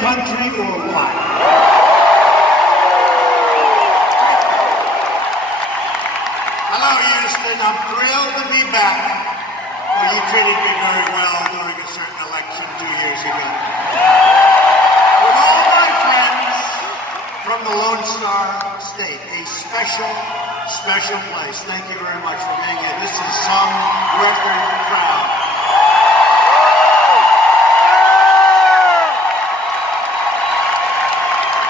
country or what? Hello, Houston. I'm thrilled to be back. Well, you treated me very well during a certain election 2 years ago. With all my friends from the Lone Star State, a special place. Thank you very much for being here. This is some record crowd.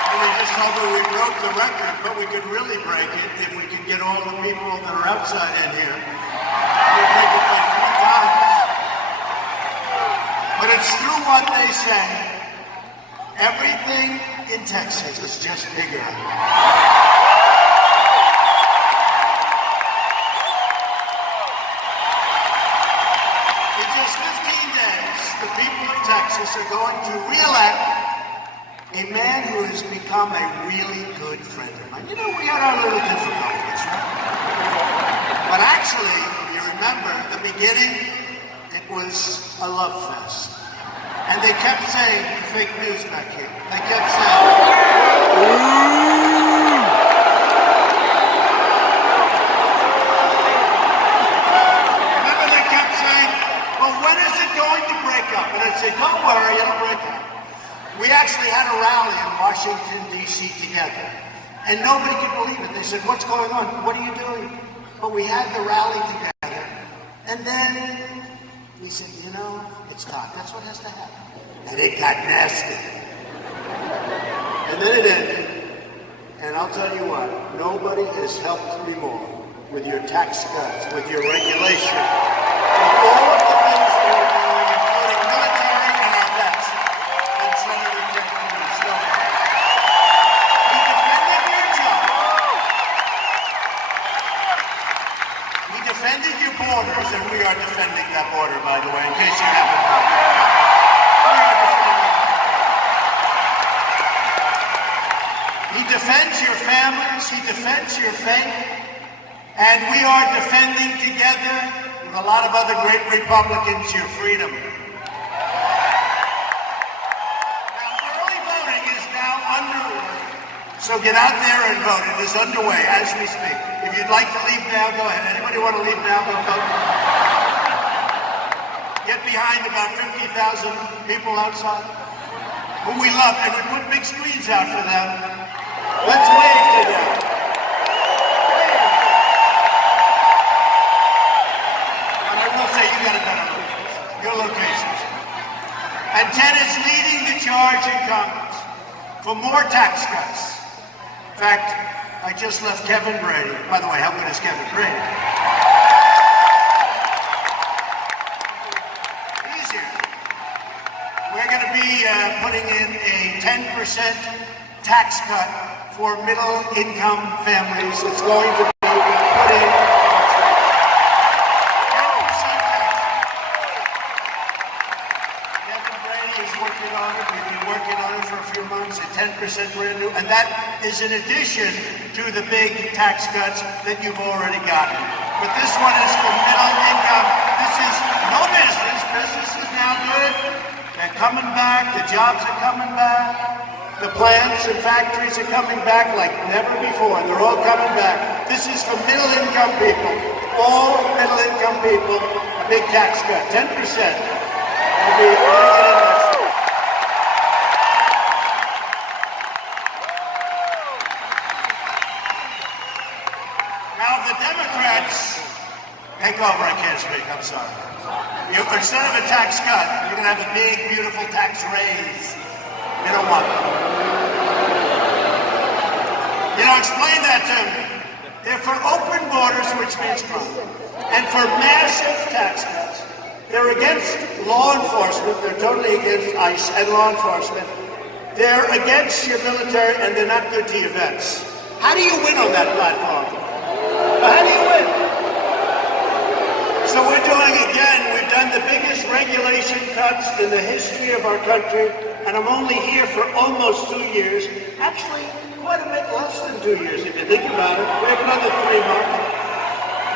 And we just told me we broke the record, but we could really break it if we could get all the people that are outside in here. We'd break it like 3 times. But it's true what they say. Everything in Texas is just bigger. In just 15 days, the people of Texas are going to re-elect a man who has become a really good friend of mine. You know, we had our little difficulties, right? But actually, if you remember, the beginning, it was a love fest. And they kept saying, fake news back here, they kept saying, remember they kept saying, well, when is it going to break up? And I'd say, don't worry, it'll break up. We actually had a rally in Washington, D.C. together. And nobody could believe it. They said, what's going on? What are you doing? But we had the rally together. And then we said, you know, it's time. That's what has to happen. And it got nasty. And then it ended. And I'll tell you what, nobody has helped me more with your tax cuts, with your regulation, with all of the things that we're doing, including military and our vets. And Senator Ted Cruz. So, he defended your job. He defended your borders, and we are defending that border, by the way, in case you haven't heard. He defends your families, he defends your faith, and we are defending together with a lot of other great Republicans your freedom. Now, early voting is now underway, so get out there and vote. It is underway as we speak. If you'd like to leave now, go ahead. Anybody want to leave now, go vote? Get behind about 50,000 people outside, who we love, and we put big screens out for them. Let's wave to them. And I will say, you got a better location. Your locations. And Ted is leading the charge in Congress for more tax cuts. In fact, I just left Kevin Brady. By the way, how good is Kevin Brady? He's here. We're going to be putting in a 10% tax cut for middle-income families. It's going to be put in 10% tax. Kevin Brady is working on it. We've been working on it for a few months. A 10% brand new, and that is in addition to the big tax cuts that you've already gotten. But this one is for middle income. This is no business. Business is now good. They're coming back. The jobs are coming back. The plants and factories are coming back like never before. They're all coming back. This is for middle-income people. All middle-income people, a big tax cut, 10%. Will be now, the Democrats take over. I can't speak. I'm sorry. Instead of a tax cut, you're going to have a big, beautiful tax raise. You don't want that. You know, explain that to me. They're for open borders, which means crime, and for massive tax cuts. They're against law enforcement. They're totally against ICE and law enforcement. They're against your military, and they're not good to your vets. How do you win on that platform? How do you win? So we're doing again, we've done the biggest regulation cuts in the history of our country, and I'm only here for almost 2 years. Actually, quite a bit less than 2 years if you think about it. We have another 3 months.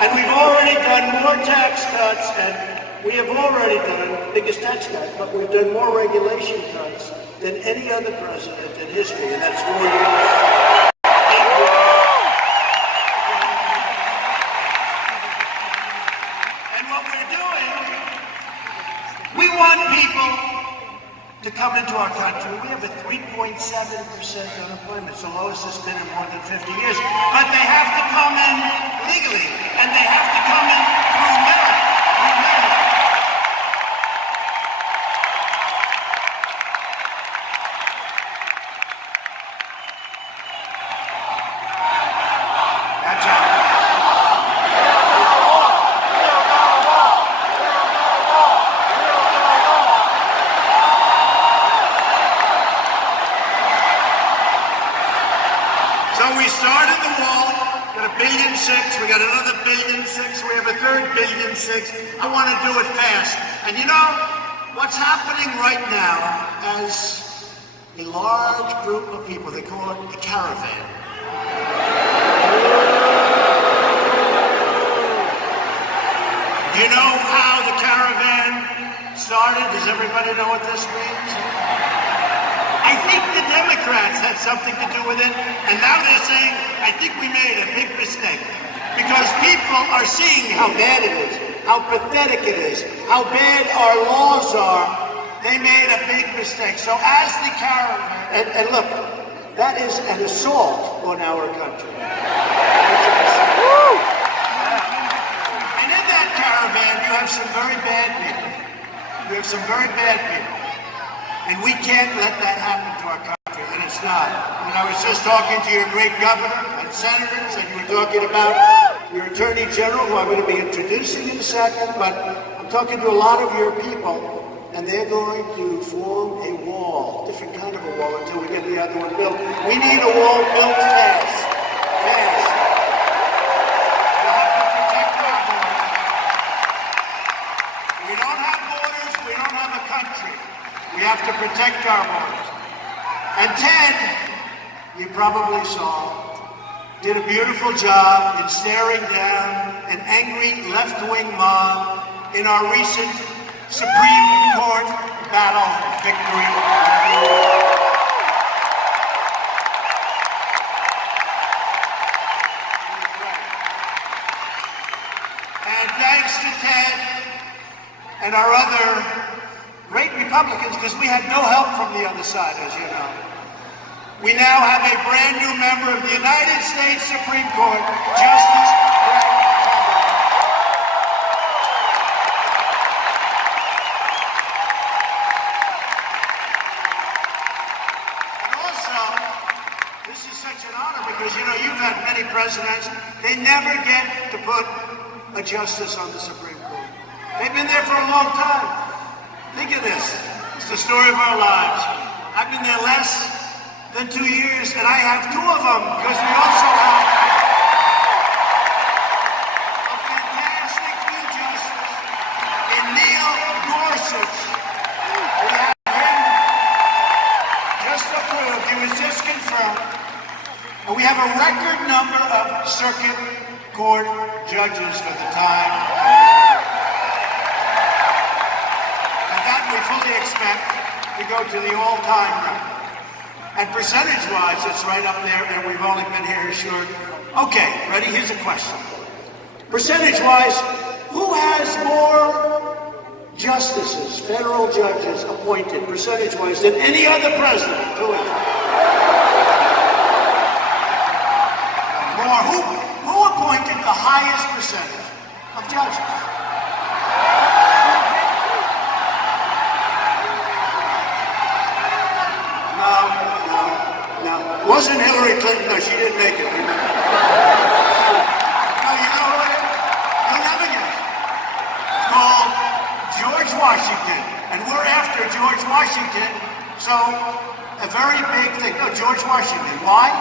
And we've already done more tax cuts and We have already done the biggest tax cut, but we've done more regulation cuts than any other president in history, and that's 4 years. And what we're doing, we want people to come into our country. We have a 3.7% unemployment. It's the lowest it's been in more than 50 years. But they have to come in legally, and they have to come in through merit. That's all. So we started the wall, got $1.6 billion, we got another $1.6 billion, we have a third $1.6 billion. I want to do it fast. And you know, what's happening right now as a large group of people, they call it a caravan. Do you know how the caravan started? Does everybody know what this means? I think the Democrats had something to do with it, and now they're saying, I think we made a big mistake. Because people are seeing how bad it is, how pathetic it is, how bad our laws are. They made a big mistake. So as the caravan, and look, that is an assault on our country. And in that caravan, you have some very bad people. You have some very bad people. And we can't let that happen to our country, and it's not. And I was just talking to your great governor and senators, and you were talking about your attorney general, who I'm going to be introducing in a second, but I'm talking to a lot of your people, and they're going to form a wall, different kind of a wall, until we get the other one built. We need a wall built fast. Fast. We have to protect our borders. We don't have borders, we don't have a country. We have to protect our borders. And Ted, you probably saw, did a beautiful job in staring down an angry left-wing mob in our recent Supreme Court battle victory. And thanks to Ted and our other great Republicans, because we had no help from the other side, as you know. We now have a brand new member of the United States Supreme Court, Justice Brett Kavanaugh. And also, this is such an honor because, you know, you've had many presidents. They never get to put a justice on the Supreme Court. They've been there for a long time. Think of this. It's the story of our lives. I've been there less than 2 years, and I have 2 of them, because we also have a fantastic new justice in Neil Gorsuch. We have him just approved. He was just confirmed. And we have a record number of circuit court judges for the time. We fully expect to go to the all-time record. And percentage-wise, it's right up there, and we've only been here a short. Okay, ready? Here's a question. Percentage-wise, who has more justices, federal judges appointed, percentage-wise, than any other president? Who is? More. Who appointed the highest percentage of judges? No. It wasn't Hillary Clinton. No, she didn't make it. No, you know what? You'll never get it. It's called George Washington. And we're after George Washington. So, a very big thing. No, George Washington. Why?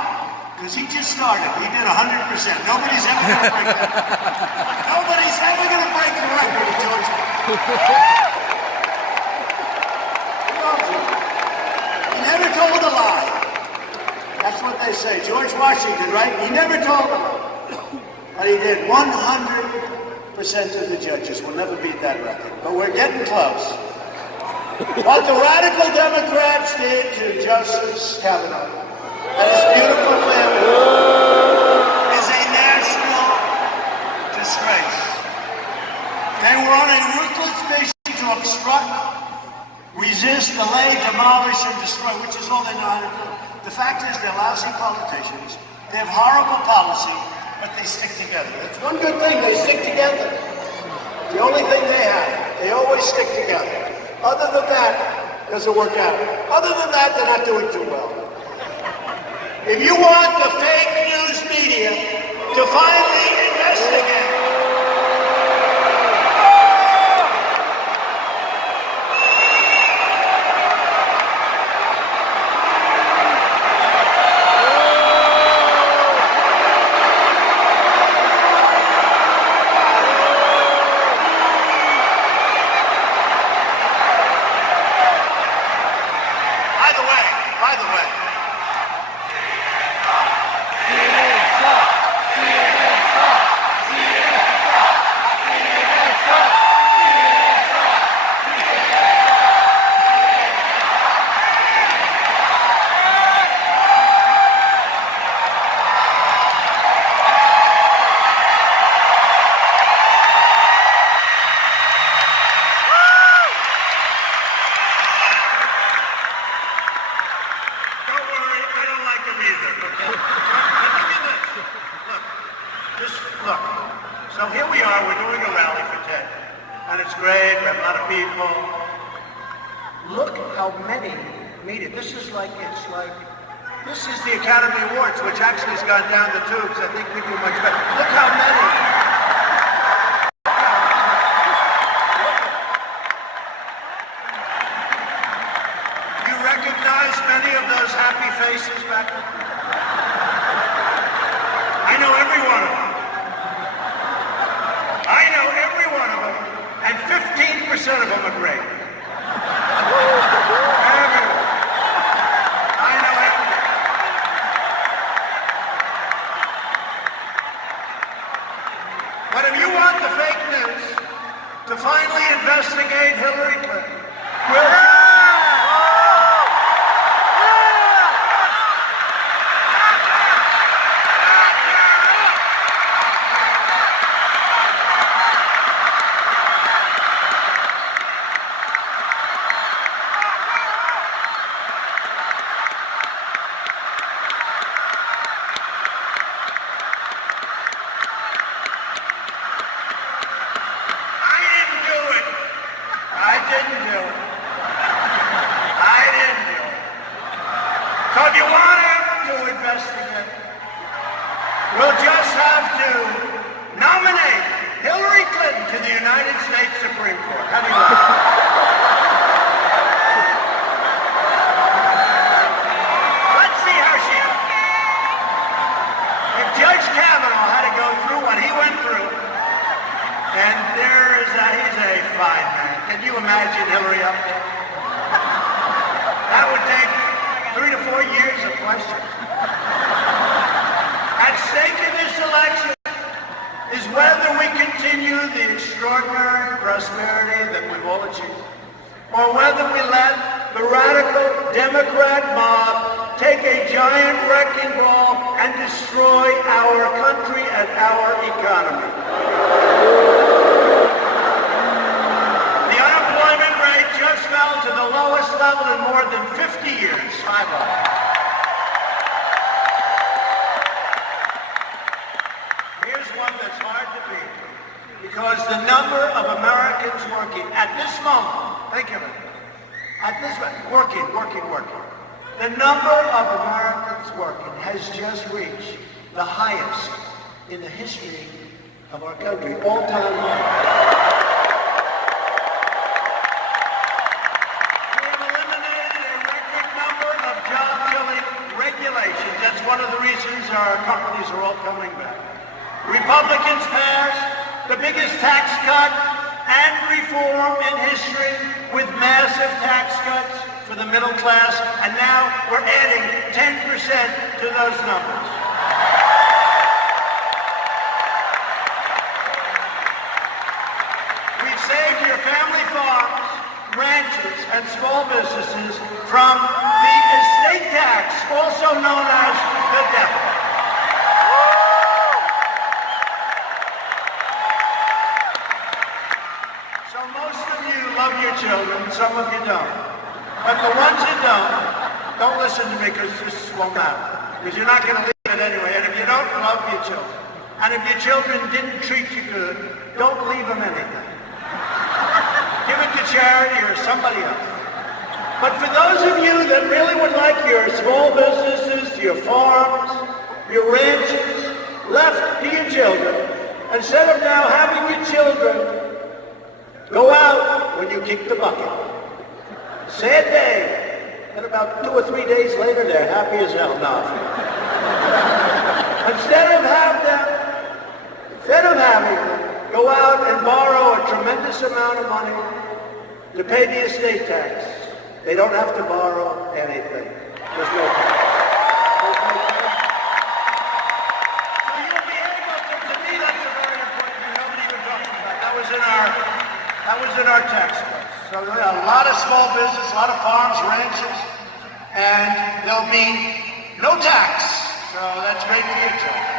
Because he just started. He did 100%. Nobody's ever going to break that. Nobody's ever going to break the record of George Washington. Never told a lie. That's what they say. George Washington, right? He never told a lie. But he did 100%. of the judges. We'll never beat that record, but we're getting close. What the radical Democrats did to Justice Kavanaugh and his beautiful family is a national disgrace. They were on a ruthless mission to obstruct, resist, delay, demolish, and destroy, which is all they know how to do. The fact is they're lousy politicians. They have horrible policy, but they stick together. That's one good thing, they stick together. The only thing they have, they always stick together. Other than that, it doesn't work out. Other than that, they're not doing too well. If you want the fake news media to finally investigate, by the way, look, so here we are, we're doing a rally for Ted, and it's great, we have a lot of people. Look how many meet it. This is the Academy Awards, which actually has gone down the tubes. I think we do much better. Look how many. You recognize many of those happy faces back there? I know every one of them. I know every one of them, and 15% of them are great. Everyone. I know everyone. But if you want the fake news to finally investigate Hillary Clinton, so if you want him to investigate, we'll just have to nominate Hillary Clinton to the United States Supreme Court. How do you like it? Let's see how she is. If Judge Kavanaugh had to go through what he went through, and he's a fine man. Can you imagine Hillary up there? That would take 3 to 4 years of questions. At stake in this election is whether we continue the extraordinary prosperity that we've all achieved, or whether we let the radical Democrat mob take a giant wrecking ball and destroy our country and our economy. The unemployment rate just fell to the lowest level in more than 50 years. Here's one that's hard to beat, because the number of Americans working at this moment, think of it, at this moment, working. The number of Americans working has just reached the highest in the history of our country, all-time high. That's one of the reasons our companies are all coming back. Republicans passed the biggest tax cut and reform in history with massive tax cuts for the middle class, and now we're adding 10% to those numbers. and small businesses from the estate tax, also known as the devil. So most of you love your children, some of you don't. But the ones that don't listen to me because this won't matter. Because you're not going to leave it anyway. And if you don't love your children, and if your children didn't treat you good, don't leave them anything. Give it to charity or somebody else. But for those of you that really would like your small businesses, your farms, your ranches left to your children, instead of now having your children go out when you kick the bucket. Sad day. And about 2 or 3 days later, they're happy as hell now. Instead of having them go out and borrow a tremendous amount of money to pay the estate tax, they don't have to borrow anything. There's no tax. So you'll be able to me, that's a very important thing nobody even talks about. That was in our tax code. So a lot of small business, a lot of farms, ranches, and there'll be no tax. So that's great for your children.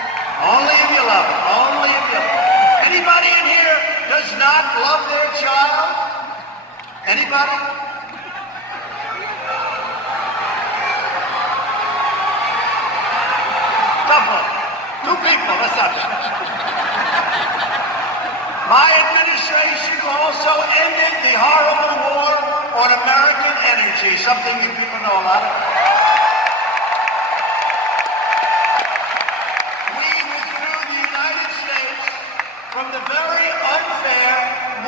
Only if you love it. Only if you love it. Anybody in here does not love their child? Anybody? Couple. 2 people. That's not bad. My administration also ended the horrible war on American energy, something you people know a lot about. We withdrew the United States from the very unfair,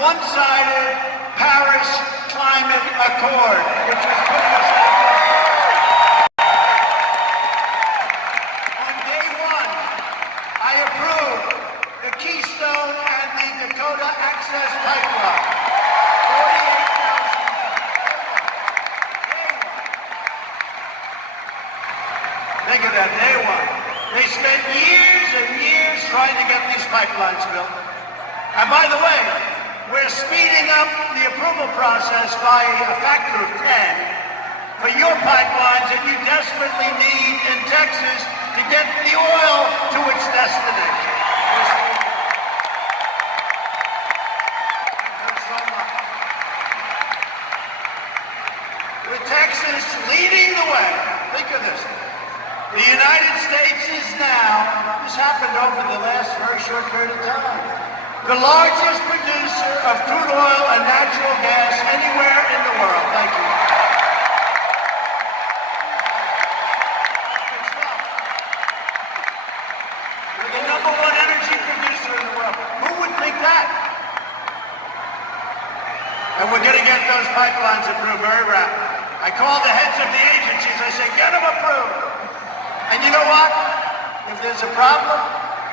one-sided Paris Climate Accord, which was putting us at a on day 1, I approved the Keystone and the Dakota Access Pipeline. 48,000. Think of that, day 1. They spent years and years trying to get these pipelines built. And by the way, we're speeding up the approval process by a factor of 10 for your pipelines that you desperately need in Texas to get the oil to its destination. With Texas leading the way, think of this. The United States is now, this happened over the last very short period of time, the largest producer of crude oil and natural gas anywhere in the world. Thank you. We're the #1 energy producer in the world. Who would think that? And we're going to get those pipelines approved very rapidly. I called the heads of the agencies. I said, get them approved. And you know what? If there's a problem,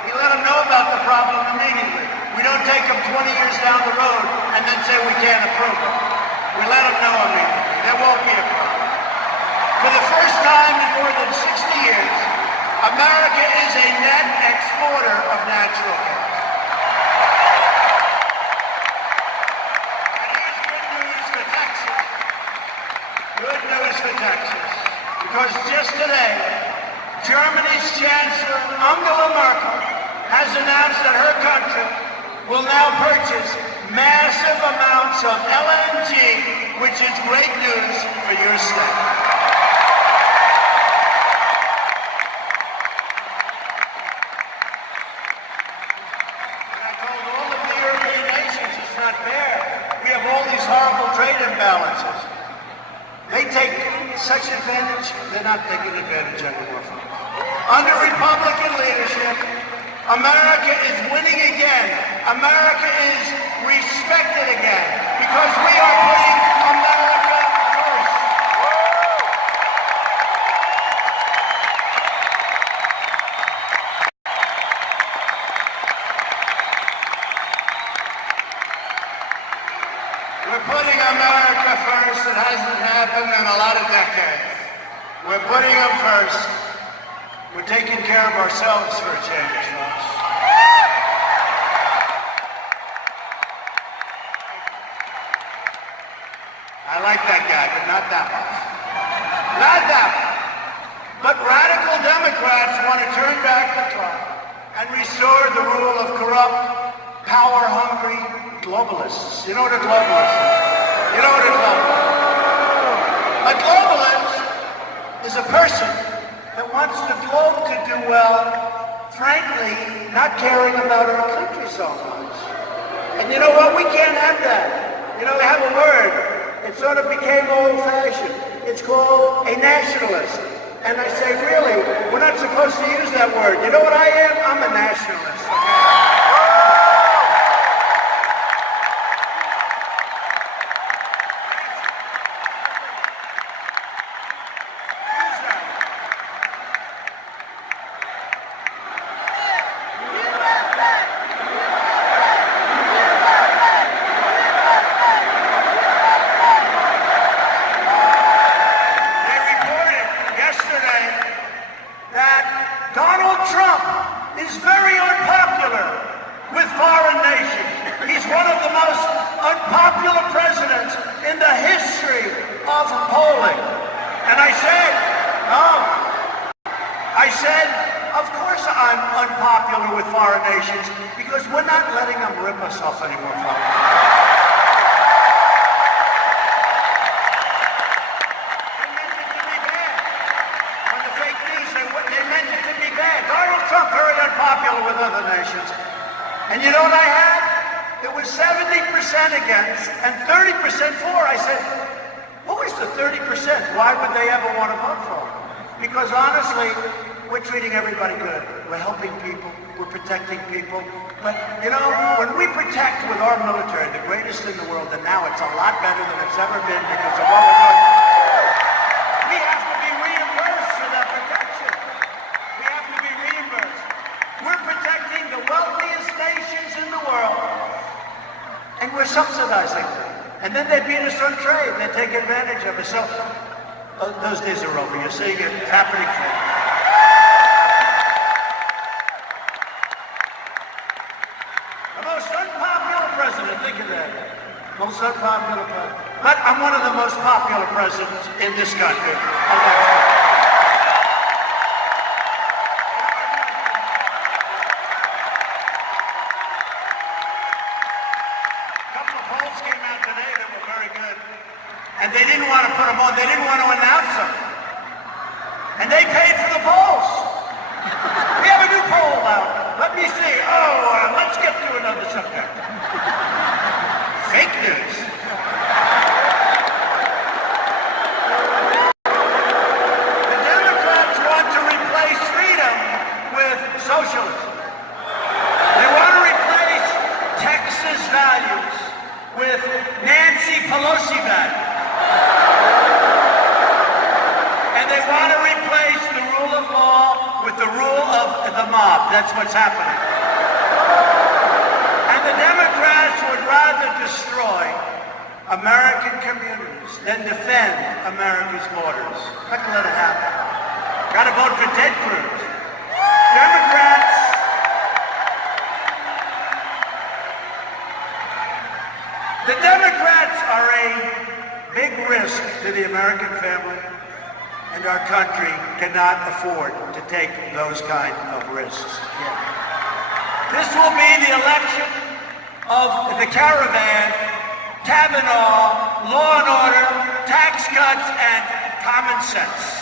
we let them know about the problem immediately. We don't take them 20 years down the road and then say we can't approve them. We let them know immediately. There won't be a problem. For the first time in more than 60 years, America is a net exporter of natural gas. And here's good news for Texas. Good news for Texas. Because just today, Germany's Chancellor Angela Merkel has announced that her country will now purchase massive amounts of LNG, which is great news for your state. And I told all of the European nations it's not fair. We have all these horrible trade imbalances. They take such advantage, they're not taking advantage anymore from us. Under Republican leadership, America is winning again. America is respected again because we are putting America first. We're putting America first. It hasn't happened in a lot of decades. We're putting them first. We're taking care of ourselves for a change, folks. I like that guy, but not that one. Not that one. But radical Democrats want to turn back the clock and restore the rule of corrupt, power-hungry globalists. You know what a globalist is? You know what a globalist is? A globalist is a person that wants the globe to do well, frankly, not caring about our country so much. And you know what? We can't have that. You know, we have a word. It sort of became old-fashioned. It's called a nationalist. And I say, really, we're not supposed to use that word. You know what I am? I'm a nationalist. Those days are over. You're seeing it happening. The most unpopular president, think of that. Most unpopular president. But I'm one of the most popular presidents in this country. They didn't want to put them on. They didn't want to announce them. And they paid for the polls. We have a new poll out. Let me see. Let's get to another subject. Fake news. The Democrats want to replace freedom with socialism. They want to replace Texas values with Nancy Pelosi values. And they want to replace the rule of law with the rule of the mob. That's what's happening. And the Democrats would rather destroy American communities than defend America's borders. Not gonna let it happen. Gotta vote for Ted Cruz. Democrats. The Democrats are a big risk to the American family, and our country cannot afford to take those kind of risks. This will be the election of the caravan, Kavanaugh, law and order, tax cuts, and common sense.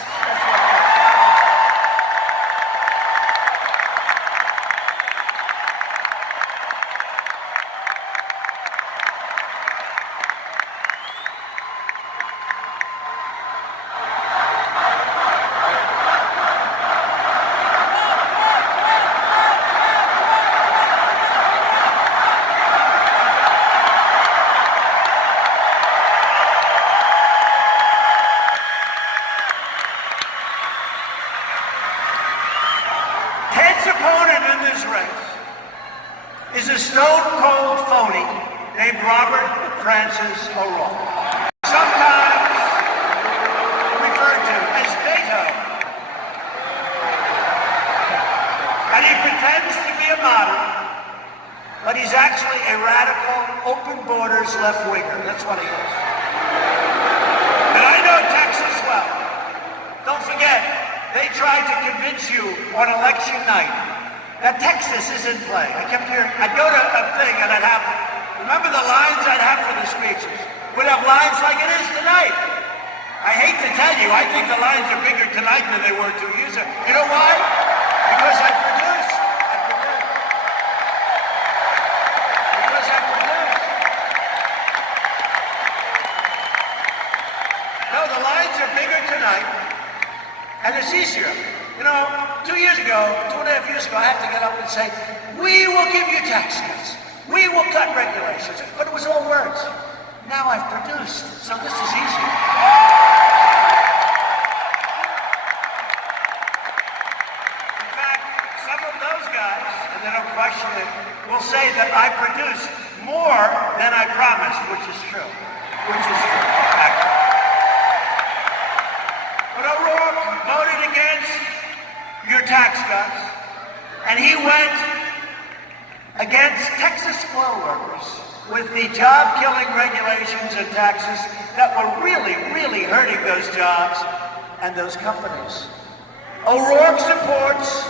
But he's actually a radical, open borders left-winger. That's what he is. tried to convince you on election night that Texas is in play. I kept hearing, I'd go to a thing and I'd have, remember the lines I'd have for the speeches? We'd have lines like it is tonight. I hate to tell you, I think the lines are bigger tonight than they were 2 years ago. You know why? Because I produce. Because I produce. No, the lines are bigger tonight, and it's easier. You know, 2 years ago, 2.5 years ago, I had to get up and say, we will give you tax cuts. We will cut regulations. But it was all words. Now I've produced, so this is easier. In fact, some of those guys, and they don't question it, will say that I produced more than I promised, which is true. Actually. But O'Rourke voted against your tax cuts, and he went against Texas oil workers with the job-killing regulations and taxes that were really, really hurting those jobs and those companies. O'Rourke supports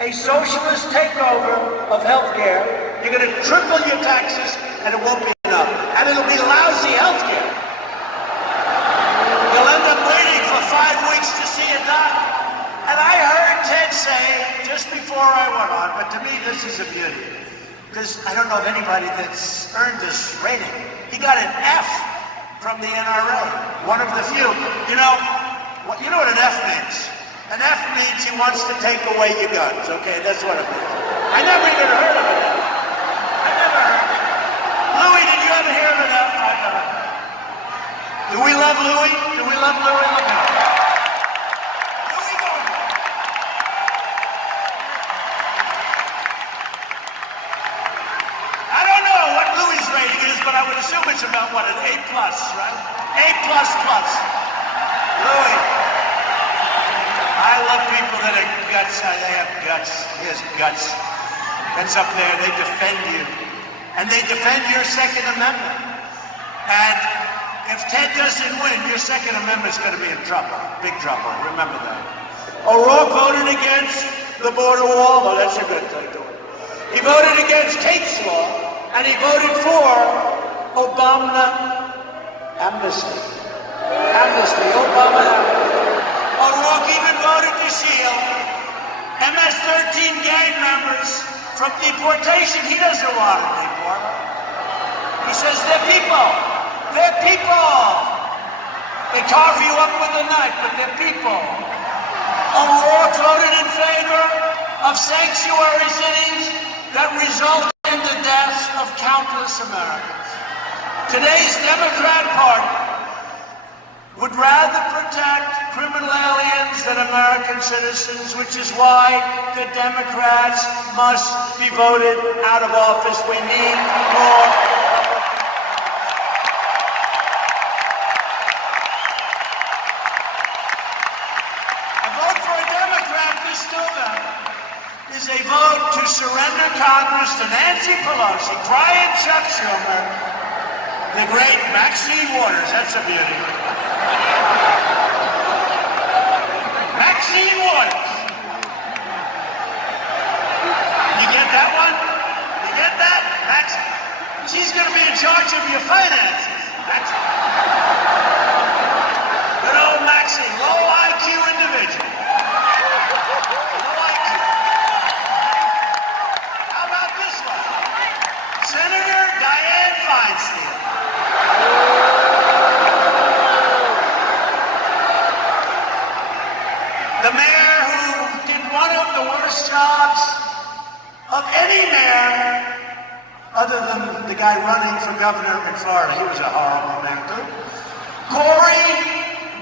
a socialist takeover of healthcare. You're going to triple your taxes, and it won't be enough. And it'll be lousy healthcare. You'll end up waiting for 5 weeks to see a doctor. And I heard Ted say, just before I went on, but to me this is a beauty, because I don't know of anybody that's earned this rating. He got an F from the NRA, one of the few. You know what an F means? An F means he wants to take away your guns, okay? That's what it means. I never even heard of it. I never heard of it. Louis, did you ever hear of an F? I never. Do we love Louis? Do we love Louis? Look at him. But I would assume it's about, what, an A+, right? A++. Louis, I love people that have guts. They have guts. He has guts. That's up there. They defend you. And they defend your Second Amendment. And if Ted doesn't win, your Second Amendment's going to be in trouble. Big trouble. Remember that. O'Rourke voted against the border wall. Oh, that's a good thing to it. He voted against Tate's law. And he voted for Obama amnesty. Obama amnesty. O'Rourke even voted to shield MS-13 gang members from deportation. He doesn't want to deport them. He says they're people. They're people. They carve you up with a knife, but they're people. O'Rourke voted in favor of sanctuary cities that result in the deaths of countless Americans. Today's Democrat Party would rather protect criminal aliens than American citizens, which is why the Democrats must be voted out of office. We need more. A vote for a Democrat this November is a vote to surrender Congress to Nancy Pelosi, Brian Chuck Schumer, the great Maxine Waters. That's a beauty. Maxine Waters. You get that one? You get that? Maxine. She's going to be in charge of your finances. Maxine. Good old Maxine, low IQ individual. Senator Dianne Feinstein. The mayor who did one of the worst jobs of any mayor other than the guy running for governor in Florida. He was a horrible man too. Cory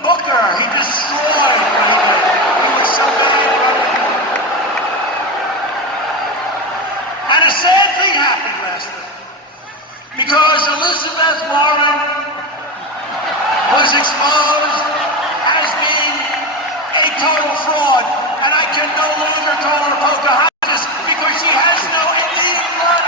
Booker, he destroyed what he did. He was so bad running. And a sad thing happened last night. Because Elizabeth Warren was exposed as being a total fraud, and I can no longer call her Pocahontas because she has no Indian blood.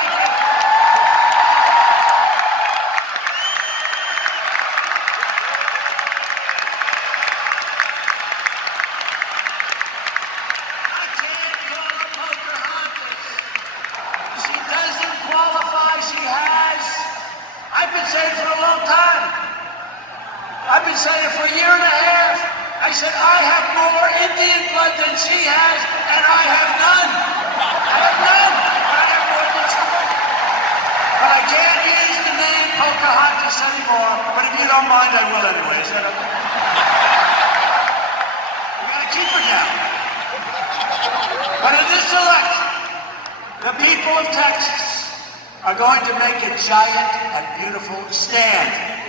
been saying it for a year and a half. I said, I have more Indian blood than she has, and I have none. I have none. I have more than she has. But I can't use the name Pocahontas anymore, but if you don't mind, I will anyway. Is that okay? We gotta keep her down. But in this election, the people of Texas are going to make a giant and beautiful stand.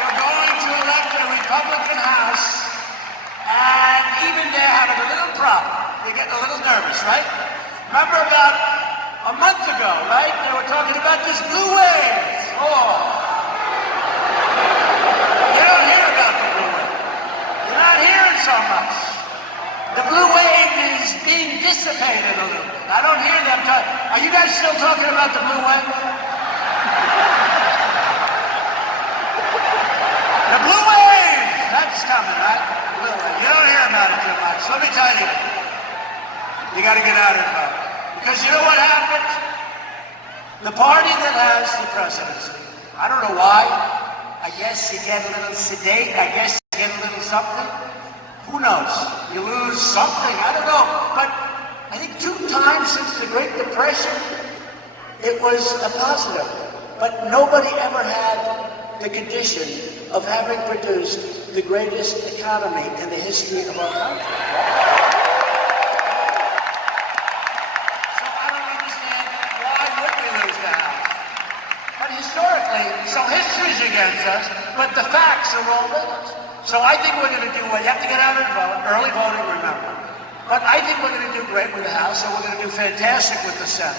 We're going to elect a Republican House, and even they're having a little problem. They're getting a little nervous, right? Remember about a month ago, right? They were talking about this blue wave. Oh. You don't hear about the blue wave. You're not hearing so much. The blue wave is being dissipated a little bit. I don't hear them talk. Are you guys still talking about the blue wave? The blue wave! That's coming, right? Blue wave. You don't hear about it too much. Let me tell you. You got to get out of it, though. Because you know what happens? The party that has the presidency, I don't know why. I guess you get a little sedate. I guess you get a little something. Who knows? You lose something. I don't know. But I think 2 times since the Great Depression, it was a positive. But nobody ever had the condition of having produced the greatest economy in the history of our country. So I don't understand why would we lose the House? But historically, so history's against us, but the facts are all with us. So I think we're going to do well. You have to get out and vote. Early voting, remember. But I think we're going to do great with the House, and we're going to do fantastic with the Senate,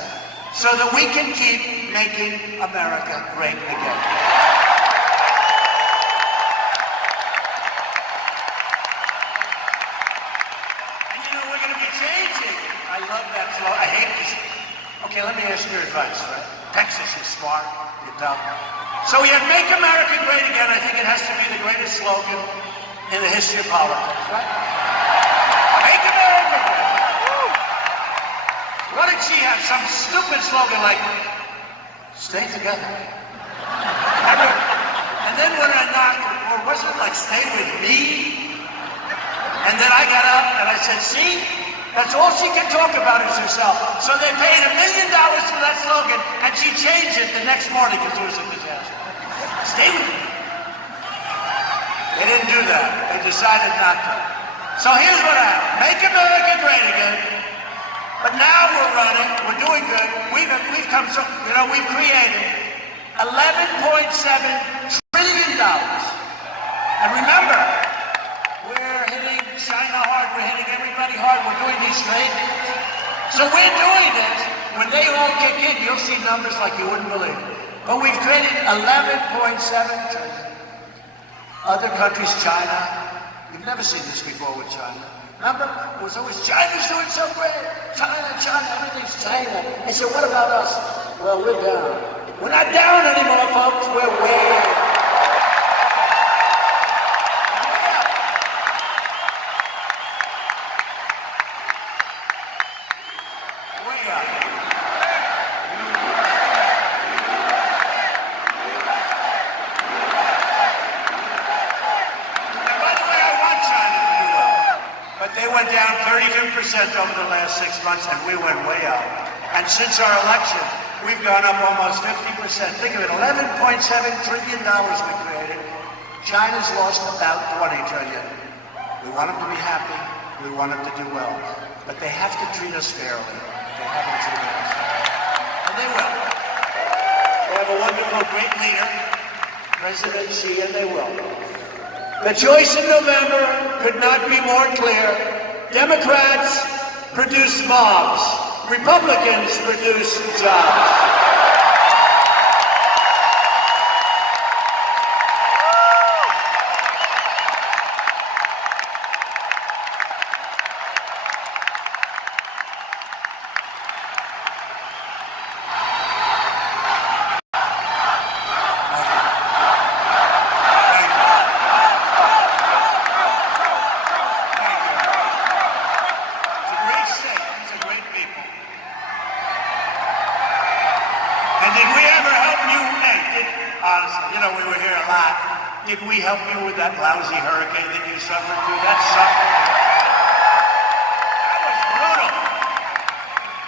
so that we can keep making America great again. And you know, we're going to be changing. I love that flow. I hate this. Okay, let me ask your advice, right? Texas is smart. You're dumb. So we have Make America Great Again. I think it has to be the greatest slogan in the history of politics, right? Make America Great. What did she have? Some stupid slogan like, stay together. And then when I knocked, or was it like, stay with me? And then I got up and I said, see? That's all she can talk about is herself. So they paid $1 million for that slogan, and she changed it the next morning because it was a disaster. Stay with me. They didn't do that. They decided not to. So here's what happened. Make America Great Again. But now we're running. We're doing good. We've come so, you know, we've created $11.7 trillion. And remember, we're hitting China hard. We're hitting everybody hard. We're doing these trade deals. So we're doing this. When they all kick in, you'll see numbers like you wouldn't believe. But we've created $11.7 trillion. Other countries, China, you've never seen this before with China. Remember? It was always, China's doing so great. China, everything's China. I said, what about us? Well, we're down. We're not down anymore, folks. We're way up. Down 32% over the last 6 months, and we went way up. And since our election, we've gone up almost 50%. Think of it, $11.7 trillion we created. China's lost about $20 trillion. We want them to be happy. We want them to do well. But they have to treat us fairly. They haven't treated us fairly. And they will. They have a wonderful, great leader, President Xi, and they will. The choice in November could not be more clear. Democrats produce mobs. Republicans produce jobs. honestly, you know, we were here a lot. Did we help you with that lousy hurricane that you suffered through? That sucked. That was brutal.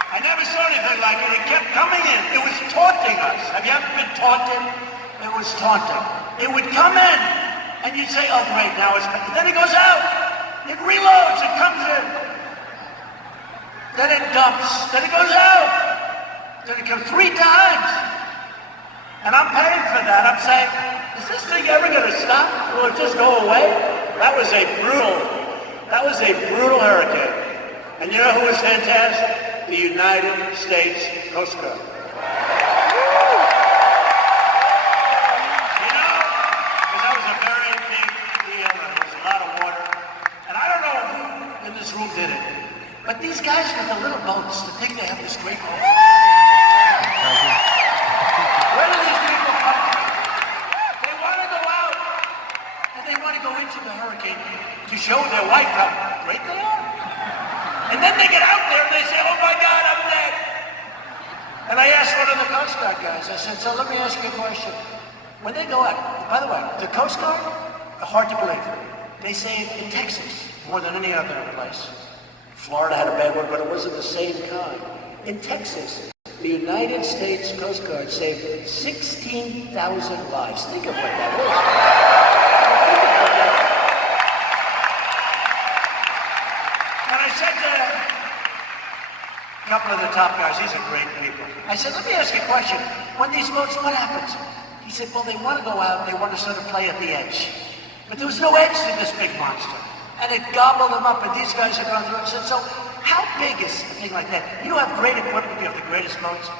I never saw anything like it. It kept coming in. It was taunting us. Have you ever been taunted? It was taunting. It would come in, and you'd say, oh, great, now it's... Then it goes out. It reloads. It comes in. Then it dumps. Then it goes out. Then it comes 3 times. And I'm paying for that. I'm saying, is this thing ever going to stop? Will it just go away? That was a brutal hurricane. And you know who was fantastic? The United States Coast Guard. You know, because that was a very big deal, and there was a lot of water. And I don't know who in this room did it, but these guys with the little boats that think they have this great boat. Where do these people come from? They want to go out, and they want to go into the hurricane to show their wife how great they are. And then they get out there and they say, oh my God, I'm dead. And I asked one of the Coast Guard guys, I said, so let me ask you a question. When they go out, by the way, the Coast Guard, hard to believe, they saved in Texas more than any other place. Florida had a bad one, but it wasn't the same kind. In Texas, the United States Coast Guard saved 16,000 lives. Think of what that is. And I said to a couple of the top guys, these are great people. I said, let me ask you a question. When these boats, what happens? He said, well, they want to go out, they want to sort of play at the edge. But there was no edge to this big monster. And it gobbled them up, and these guys are going through it. I said, so how big is a thing like that? You have great equipment, you have the greatest boats.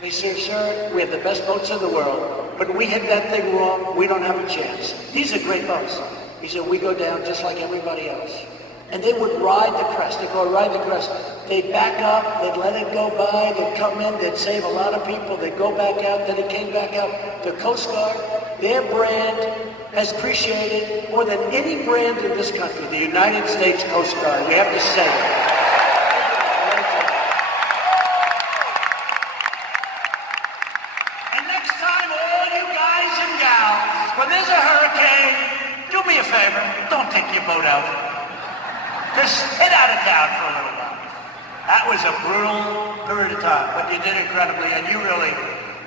They said, sir, we have the best boats in the world, but we hit that thing wrong, we don't have a chance. These are great boats. He said, we go down just like everybody else. And they would ride the crest. They'd go ride the crest. They'd back up, they'd let it go by, they'd come in, they'd save a lot of people, they'd go back out, then it came back out. The Coast Guard, their brand has appreciated more than any brand in this country, the United States Coast Guard. We have to say it. And next time, all you guys and gals, when there's a hurricane, do me a favor, don't take your boat out. Just head out of town for a little while. That was a brutal period of time, but you did incredibly, and you really,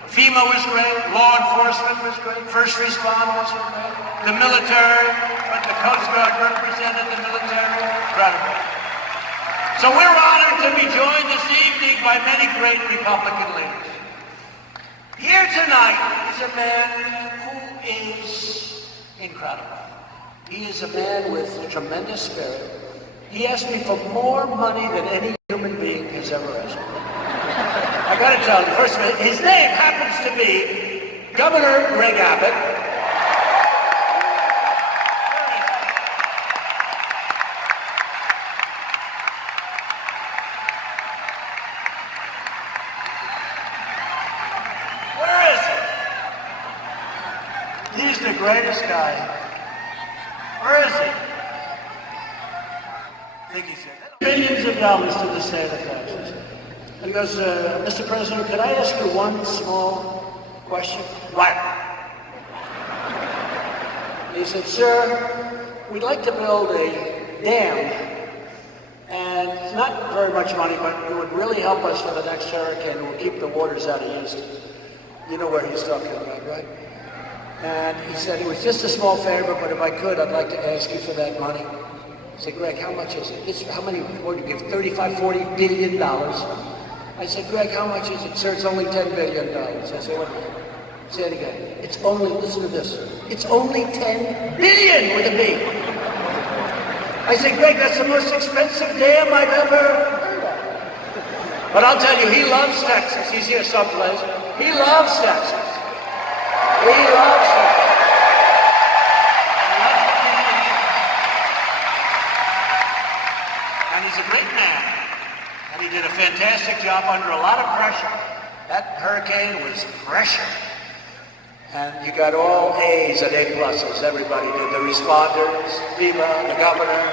FEMA was great, law enforcement was great, first responders were great, the military, but the Coast Guard represented the military, incredible. So we're honored to be joined this evening by many great Republican leaders. Here tonight is a man who is incredible. He is a man with tremendous spirit. He asked me for more money than any human being has ever asked me. I gotta tell you, first of all, his name happens to be Governor Greg Abbott. Where is he? He's the greatest guy. Where is he? I think he said billions of dollars to the state of Texas. And he goes, Mr. President, could I ask you one small question? What? He said, sir, we'd like to build a dam, and it's not very much money, but it would really help us for the next hurricane. It would keep the waters out of Houston. You know where he's talking about, right? And he said, it was just a small favor, but if I could, I'd like to ask you for that money. I said, Greg, how much is it? How many, what do you give, $35, $40 billion? I said, Greg, how much is it? Sir, it's only $10 billion. I said, what? Say it again. It's only, listen to this. It's only $10 billion with a B. I said, Greg, that's the most expensive dam I've ever heard of. But I'll tell you, he loves Texas. He's here someplace. He loves Texas. He loves Texas. He's a great man, and he did a fantastic job under a lot of pressure. That hurricane was pressure. And you got all A's and A pluses. Everybody did. The responders, FEMA, the governor,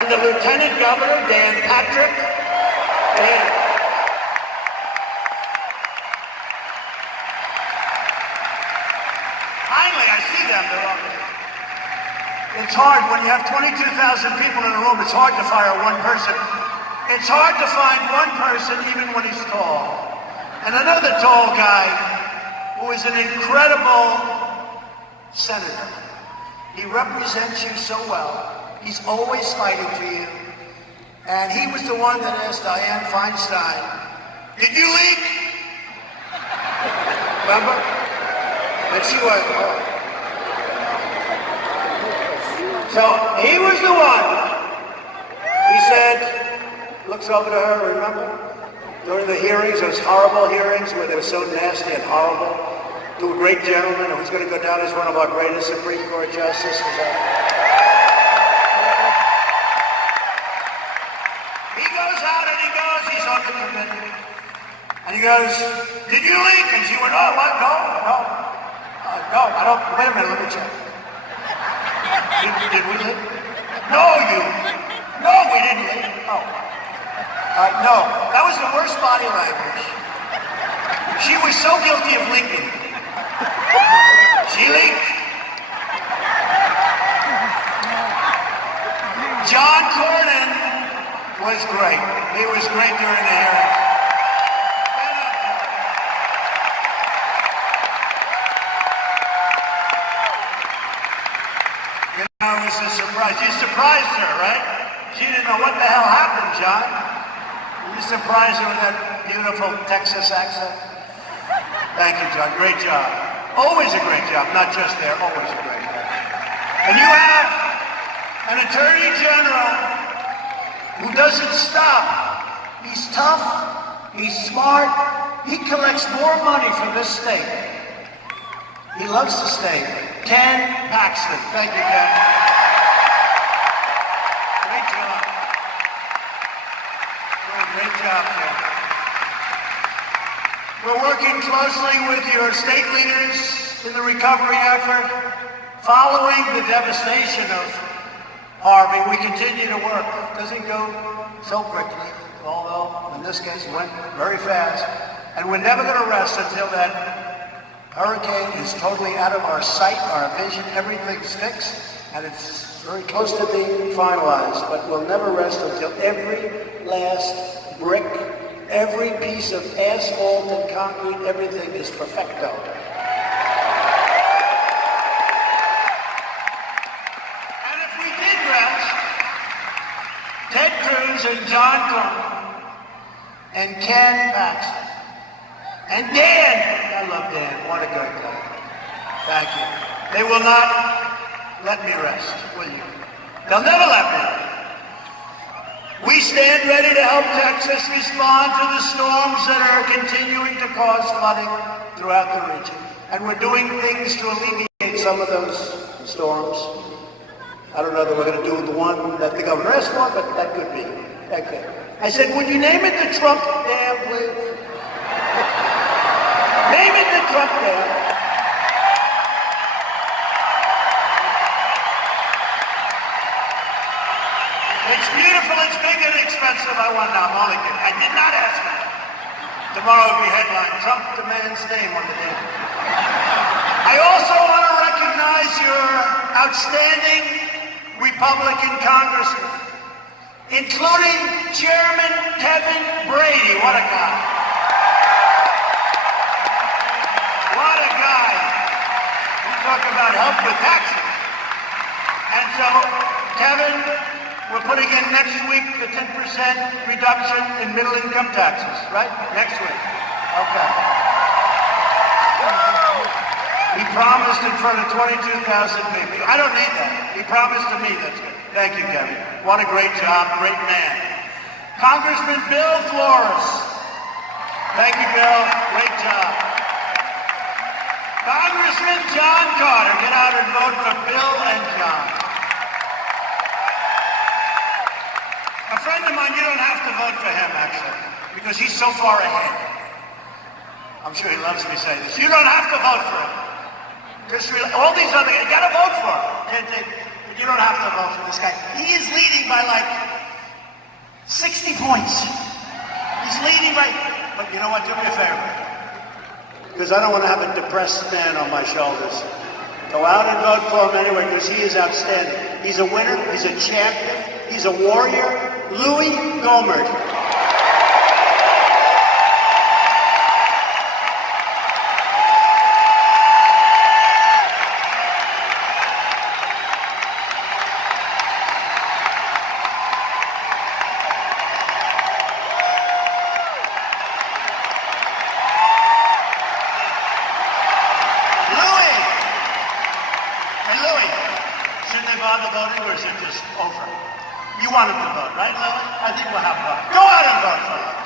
and the lieutenant governor, Dan Patrick. finally, I see them. They're all there. It's hard when you have 22,000 people in a room. It's hard to fire one person. It's hard to find one person even when he's tall. And another tall guy who is an incredible senator. He represents you so well. He's always fighting for you. And he was the one that asked Dianne Feinstein, "Did you leak?" Remember? And she went, "Oh." So he was the one. He said, looks over to her, remember? During the hearings, those horrible hearings where they were so nasty and horrible, to a great gentleman who's going to go down as one of our greatest Supreme Court justices. He goes out and he goes, he's on the committee. And he goes, "Did you leak?" And she went, "Oh, what? No, I don't, wait a minute, let me check. Did we leak? No, we didn't leak. Oh. No, that was the worst body language. She was so guilty of leaking. She leaked. John Cornyn was great. He was great during the hearing. You know, it was a surprise. You surprised her, right? She didn't know what the hell happened, John. You surprised her with that beautiful Texas accent. Thank you, John. Great job. Always a great job. Not just there, always a great job. And you have an Attorney General who doesn't stop. He's tough. He's smart. He collects more money for this state. He loves the state. Ken Paxton. Thank you, Ken. Great job. Great job, Ken. We're working closely with your state leaders in the recovery effort. Following the devastation of Harvey, we continue to work. It doesn't go so quickly, although in this case it went very fast. And we're never going to rest until that hurricane is totally out of our sight, our vision, everything's fixed, and it's very close to being finalized. But we'll never rest until every last brick, every piece of asphalt and concrete, everything is perfecto. And if we did rest, Ted Cruz and John Cornyn and Ken Paxton and Dan, I love Dan, what a great guy. Thank you. They will not let me rest, will you? They'll never let me. We stand ready to help Texas respond to the storms that are continuing to cause flooding throughout the region. And we're doing things to alleviate some of those storms. I don't know that we're going to do the one that the governor asked for, but that could be. Okay. I said, would you name it the Trump Dam, please? Name it the Trump Dam. It's beautiful, it's big and expensive. I want now, I'm only kidding. I did not ask for that. Tomorrow will be headline, Trump demands name on the dam. I also want to recognize your outstanding Republican congressmen, including Chairman Kevin Brady. What a guy. What a guy. We talk about help with taxes. And so, Kevin, we're putting in next week the 10% reduction in middle-income taxes, right? Next week. Okay. He promised in front of 22,000 people. I don't need that. He promised to me. That's good. Thank you, Kevin. What a great job. Great man. Congressman Bill Flores. Thank you, Bill. Great job. Congressman John Carter. Get out and vote for Bill and John. A friend of mine, you don't have to vote for him, actually, because he's so far ahead. I'm sure he loves me saying this. You don't have to vote for him. Because all these other guys, you got to vote for him. But you don't have to vote for this guy. He is leading by like 60 points. He's leading by, but you know what, do me a favor. Because I don't want to have a depressed man on my shoulders. Go out and vote for him anyway, because he is outstanding. He's a winner, he's a champion, he's a warrior. Louis Gohmert. The voting, or is it just over? You want him to vote, right, Lily? I think we'll have fun. Go out and vote for him.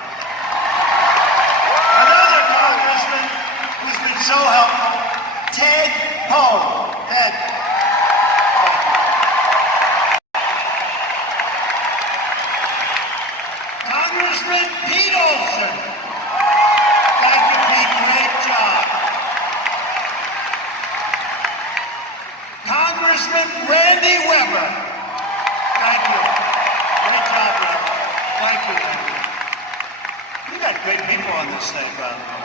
Another congressman who's been so helpful, Ted Cruz. Ted. Congressman Pete Olson. Thank you, Pete. Great job. Congressman Randy Weber. Thank you. Great job, Randy. Thank you, Randy. You got great people on this state, by the way.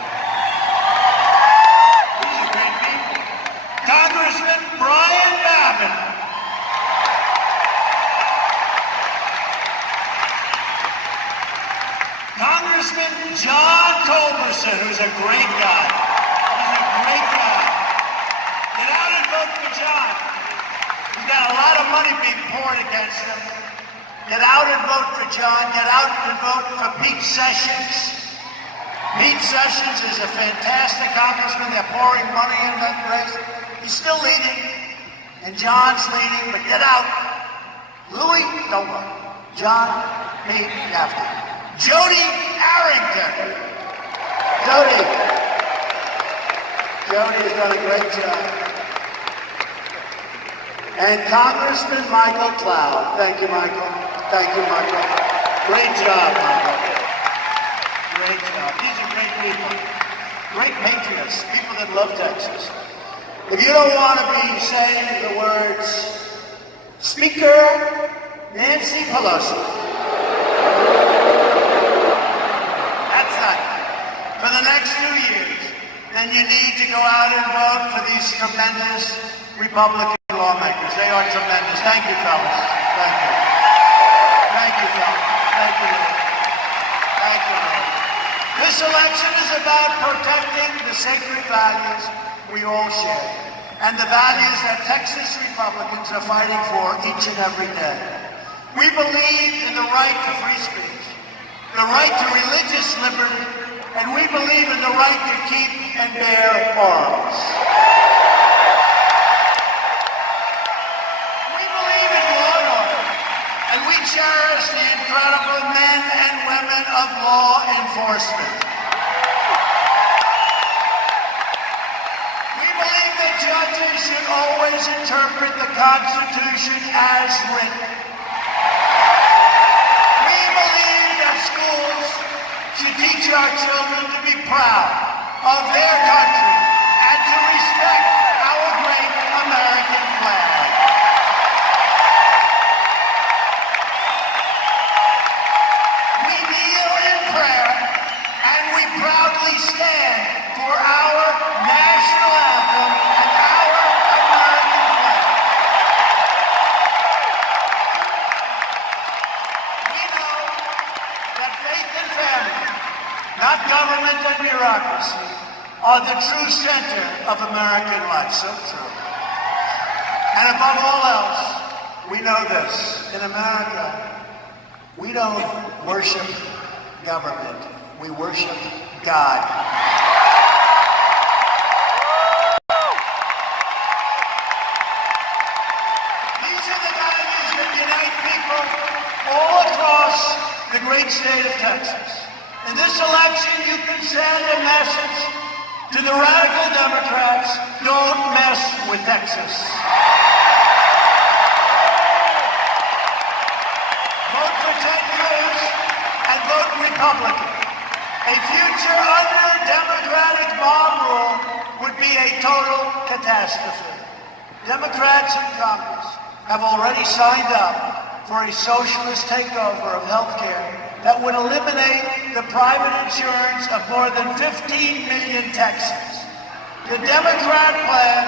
These are great people. Congressman Brian Babbitt. Congressman John Culberson, who's a great guy. He's a great guy. Get out and vote for John. He's got a lot of money being poured against him. Get out and vote for John. Get out and vote for Pete Sessions. Pete Sessions is a fantastic congressman. They're pouring money in that race. He's still leading, and John's leading, but get out. Louis, don't vote. John, Pete, after. Jody Arrington. Jody has done a great job. And Congressman Michael Cloud. Thank you, Michael. Thank you, Michael. Great job, Michael. Great job. These are great people. Great patriots. People that love Texas. If you don't want to be saying the words, Speaker Nancy Pelosi. That's not. For the next 2 years, then you need to go out and vote for these tremendous Republican lawmakers. They are tremendous. Thank you, fellas. Thank you. Thank you, fellas. Thank you, Lord. Thank you, Lord. This election is about protecting the sacred values we all share, and the values that Texas Republicans are fighting for each and every day. We believe in the right to free speech, the right to religious liberty, and we believe in the right to keep and bear arms. We believe in law and order, and we cherish the incredible men and women of law enforcement. We believe that judges should always interpret the Constitution as written. We believe that schools should teach our children to be proud of their country and to respect our great American flag. We kneel in prayer and we proudly stand for our national anthem and our American flag. We know that faith and family, not government and bureaucracy, are the true center of American life. So true. And above all else, we know this. In America, we don't worship government. We worship God. These are the values that unite people all across the great state of Texas. In this election, you can send a message to the radical Democrats: don't mess with Texas. Vote for Ted Cruz and vote Republican. A future under Democratic mob rule would be a total catastrophe. Democrats in Congress have already signed up for a socialist takeover of health care that would eliminate the private insurance of more than 15 million Texans. The Democrat plan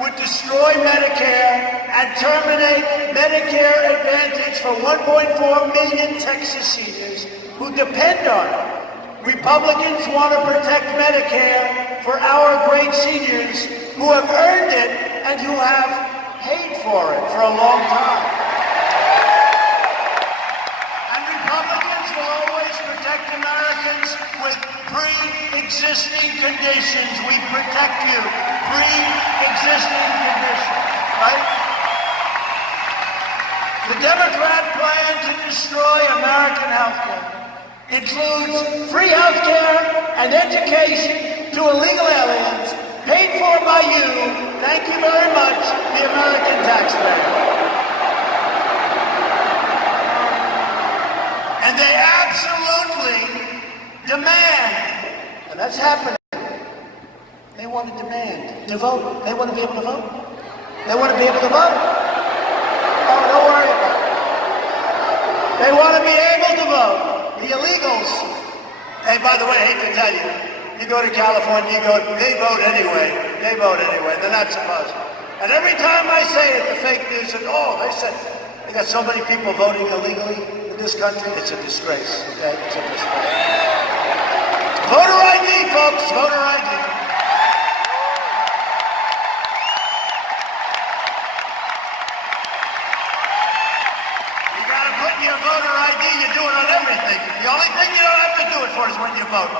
would destroy Medicare and terminate Medicare Advantage for 1.4 million Texas seniors who depend on it. Republicans want to protect Medicare for our great seniors who have earned it and who have paid for it for a long time. And Republicans will always protect Americans with pre-existing conditions. We protect you. Pre-existing conditions, right? The Democrat plan to destroy American healthcare includes free healthcare and education to illegal aliens paid for by you, thank you very much, the American taxpayer. And they absolutely demand, and that's happening, they want to demand to vote. They want to be able to vote. They want to be able to vote. Oh, don't worry about it. They want to be able to vote. The illegals. Hey, by the way, I hate to tell you, you go to California, they vote anyway. They vote anyway. They're not supposed to. And every time I say it, the fake news says, oh, they said, they got so many people voting illegally in this country. It's a disgrace, okay? It's a disgrace. Voter ID, folks, voter ID. You gotta put in your voter ID, you do it on everything. The only thing you don't have to do it for is when you vote.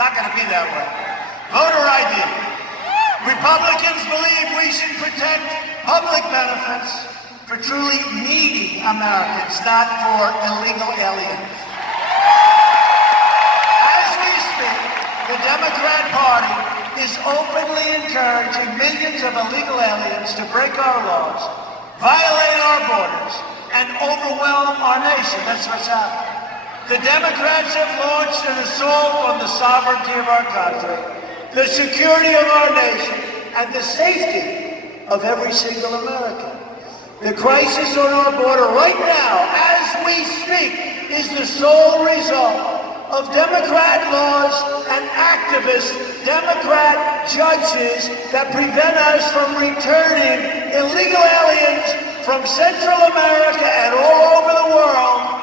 Not gonna be that way. Voter ID. Republicans believe we should protect public benefits for truly needy Americans, not for illegal aliens. As we speak, the Democrat Party is openly encouraging millions of illegal aliens to break our laws, violate our borders, and overwhelm our nation. That's what's happening. The Democrats have launched an assault on the sovereignty of our country, the security of our nation, and the safety of every single American. The crisis on our border right now, as we speak, is the sole result of Democrat laws and activist Democrat judges that prevent us from returning illegal aliens from Central America and all over the world.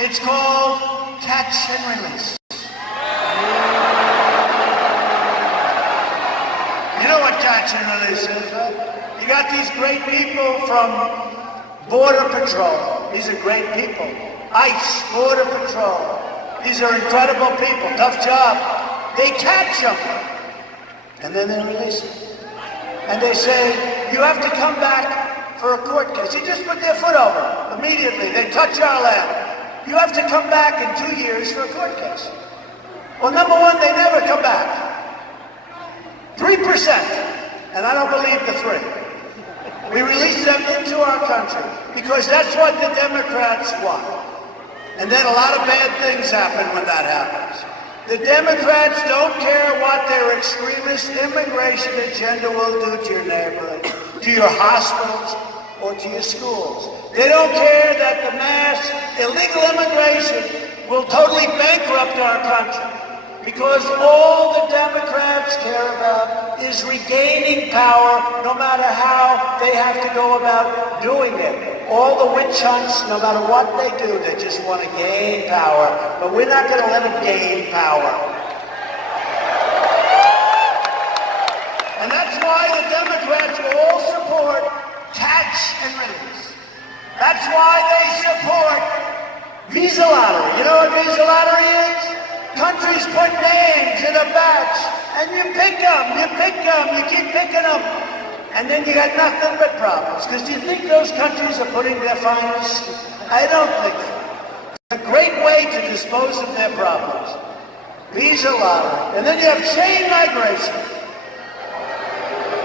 It's called catch and release. You know what catch and release is, right? You got these great people from Border Patrol. These are great people. ICE, Border Patrol. These are incredible people. Tough job. They catch them. And then they release them. And they say, you have to come back for a court case. They just put their foot over immediately. They touch our land. You have to come back in 2 years for a court case. Well, number one, they never come back. 3%. And I don't believe the 3. We release them into our country because that's what the Democrats want. And then a lot of bad things happen when that happens. The Democrats don't care what their extremist immigration agenda will do to your neighborhood, to your hospitals, or to your schools. They don't care that the mass illegal immigration will totally bankrupt our country because all the Democrats care about is regaining power no matter how they have to go about doing it. All the witch hunts, no matter what they do, they just want to gain power. But we're not going to let them gain power. And that's why the Democrats will all support catch and release. That's why they support visa lottery. You know what visa lottery is? Countries put names in a batch, and you pick them, you keep picking them. And then you got nothing but problems. Because do you think those countries are putting their finest? I don't think so. It's a great way to dispose of their problems. Visa lottery. And then you have chain migration.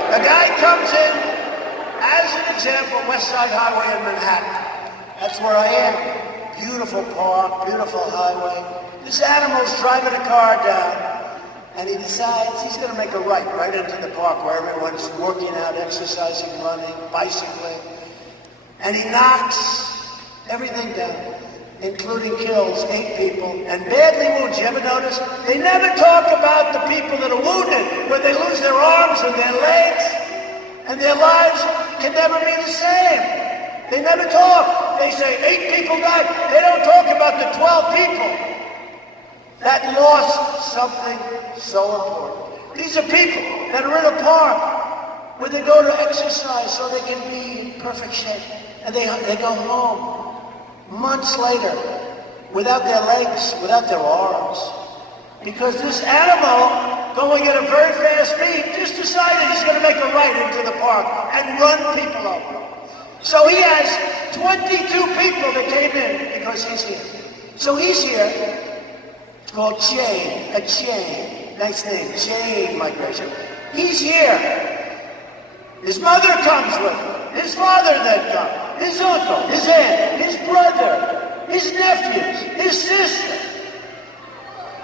A guy comes in, as an example, West Side Highway in Manhattan. That's where I am. Beautiful park, beautiful highway. This animal's driving a car down. And he decides he's going to make a right into the park where everyone's working out, exercising, running, bicycling. And he knocks everything down, including kills 8 people and badly wounds. You ever notice? They never talk about the people that are wounded, where they lose their arms and their legs. and their lives can never be the same. They never talk. They say 8 people died. They don't talk about the 12 people that lost something so important. These are people that are in a park where they go to exercise so they can be in perfect shape. And they go home months later without their legs, without their arms. Because this animal, going at a very fast speed, just decided he's going to make a right into the park and run people over. So he has 22 people that came in because he's here. So he's here. It's called chain, a chain. Nice name, chain migration. He's here. His mother comes with him. His father then comes. His uncle, his aunt, his brother, his nephews, his sister.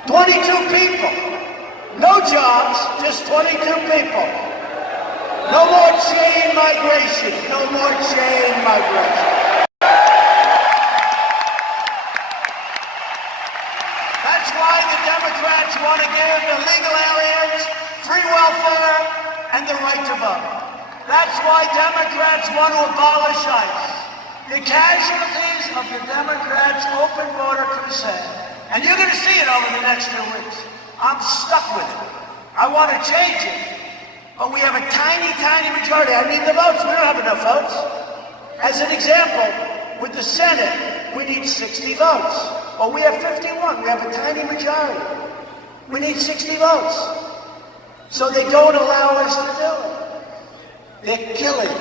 22 people. No jobs, just 22 people. No more chain migration. No more chain migration. That's why the Democrats want to give illegal aliens free welfare and the right to vote. That's why Democrats want to abolish ICE. The casualties of the Democrats' open border crusade. And you're going to see it over the next 2 weeks. I'm stuck with it. I want to change it. But we have a tiny, tiny majority. I need the votes. We don't have enough votes. As an example, with the Senate, we need 60 votes. Well, we have 51. We have a tiny majority. We need 60 votes. So they don't allow us to do it. They're killing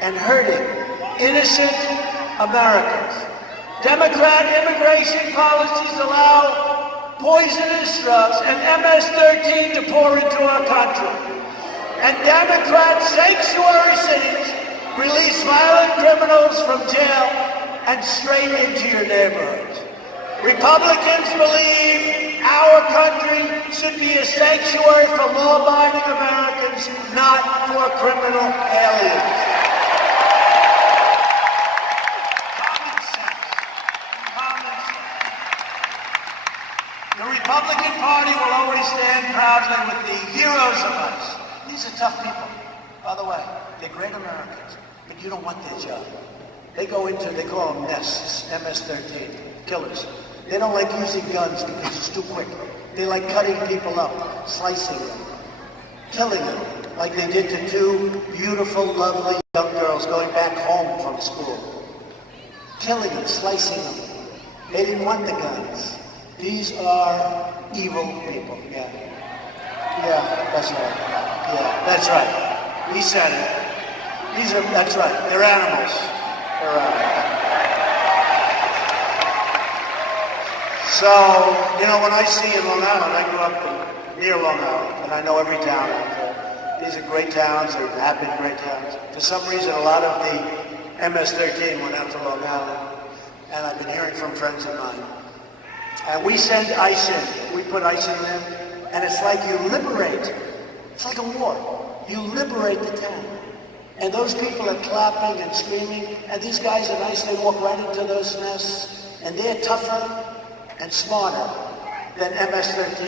and hurting innocent Americans. Democrat immigration policies allow poisonous drugs and MS-13 to pour into our country. And Democrat sanctuary cities release violent criminals from jail and straight into your neighborhoods. Republicans believe our country should be a sanctuary for law-abiding Americans, not for criminal aliens. The Republican Party will always stand proudly with the heroes of us. These are tough people. By the way, they're great Americans, but you don't want their job. They go into, they call them nests, MS-13, killers. They don't like using guns because it's too quick. They like cutting people up, slicing them, killing them, like they did to 2 beautiful, lovely young girls going back home from school. Killing them, slicing them. They didn't want the guns. These are evil people, yeah. Yeah, that's right. Yeah, that's right. He said it. That's right. They're animals. They're animals. So, you know, when I see in Long Island, I grew up near Long Island, and I know every town out there. These are great towns, or have been great towns. For some reason, a lot of the MS-13 went out to Long Island, and I've been hearing from friends of mine. And we send ICE in. We put ICE in them, and it's like you liberate. It's like a war. You liberate the town. And those people are clapping and screaming, and these guys at ICE, they walk right into those nests, and they're tougher and smarter than MS-13.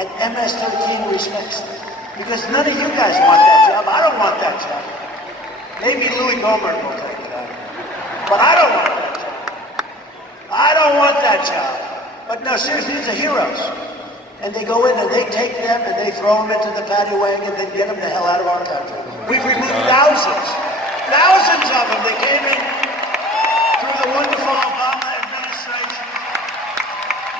And MS-13 respects them. Because none of you guys want that job. I don't want that job. Maybe Louis Gohmert will take it out. But I don't want that job. I don't want that job. But no, seriously, these are heroes. And they go in and they take them and they throw them into the paddy wagon and then get them the hell out of our country. We've removed thousands of them. They came in through the wonderful Obama administration.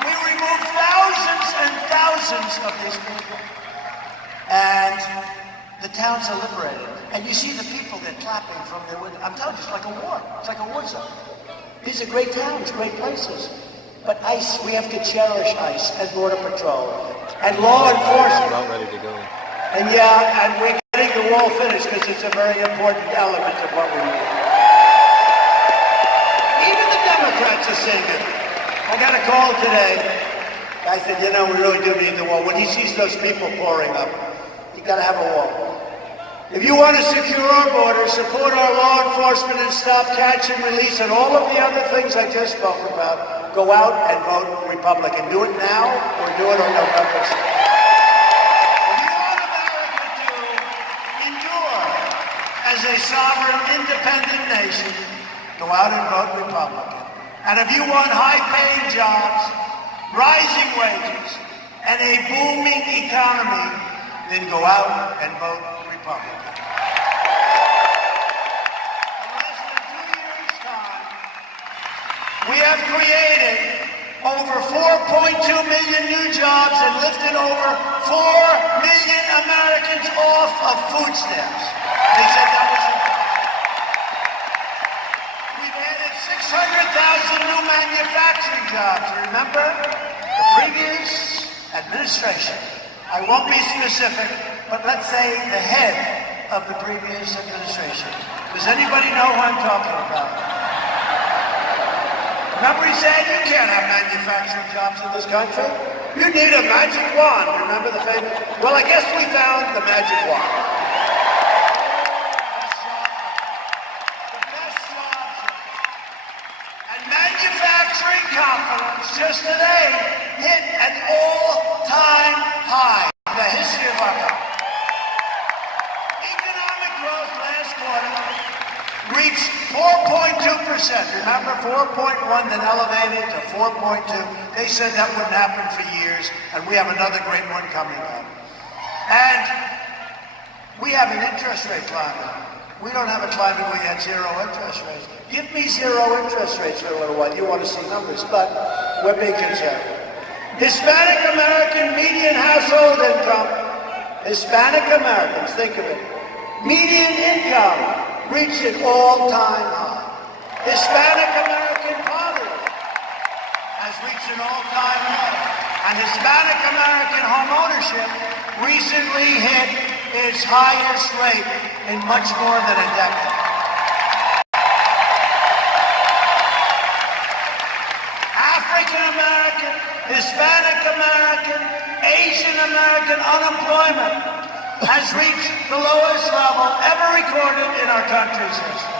We removed thousands and thousands of these people. And the towns are liberated. And you see the people, they're clapping from their window. I'm telling you, it's like a war. It's like a war zone. These are great towns, great places. But ICE, we have to cherish ICE and Border Patrol and law enforcement. About ready to go. And yeah, and we're getting the wall finished because it's a very important element of what we need. Even the Democrats are saying it. I got a call today. I said, you know, we really do need the wall. When he sees those people pouring up, you got to have a wall. If you want to secure our border, support our law enforcement and stop catch and release and all of the other things I just spoke about, go out and vote Republican. Do it now or do it on November 6th. If you want America to endure as a sovereign, independent nation, go out and vote Republican. And if you want high-paying jobs, rising wages, and a booming economy, then go out and vote Republican. In less than 2 years' time, we have created over 4.2 million new jobs and lifted over 4 million Americans off of food stamps. They said that was impossible. We've added 600,000 new manufacturing jobs. Remember the previous administration? I won't be specific, but let's say the head of the previous administration. Does anybody know who I'm talking about? Remember he said you can't have manufacturing jobs in this country? You need a magic wand. Remember the famous? Well, I guess we found the magic wand. The best jobs. And manufacturing confidence just today hit an all-time high in the history of our country. Economic growth last quarter reached 4.2%. Remember, 4.1 then elevated to 4.2. They said that wouldn't happen for years, and we have another great one coming up. And we have an interest rate climate. We don't have a climate where we had zero interest rates. Give me zero interest rates for a little while. You want to see numbers, but we're being conservative. Hispanic American median household income, Hispanic Americans, think of it, median income reached an all-time high. Hispanic American poverty has reached an all-time high. And Hispanic American home ownership recently hit its highest rate in much more than a decade. African American, Hispanic American, Asian American unemployment has reached the lowest level ever recorded in our country's history.